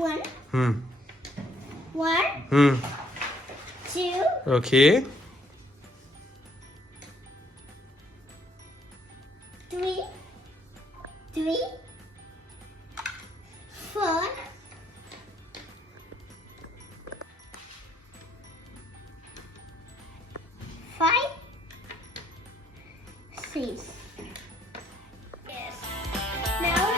One. Hmm. One. Hmm. Two. Okay. Three. Three. Four. Five. Six. Yes. Now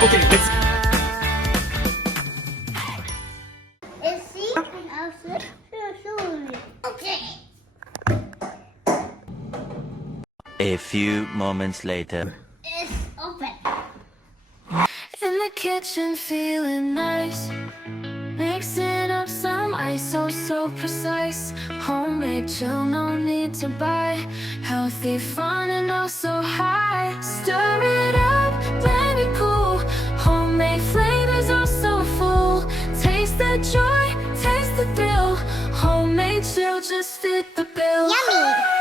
Okay, let's. see and also okay. A few moments later. It's open. In the kitchen feeling nice, mixing up some ice, so precise. Homemade chill, no need to buy. Healthy, fun, and also high. Stir it up, blend it cool. Homemade flavors, also full. Taste the joy, taste the thrill. Homemade chill, just fit the bill. Yummy.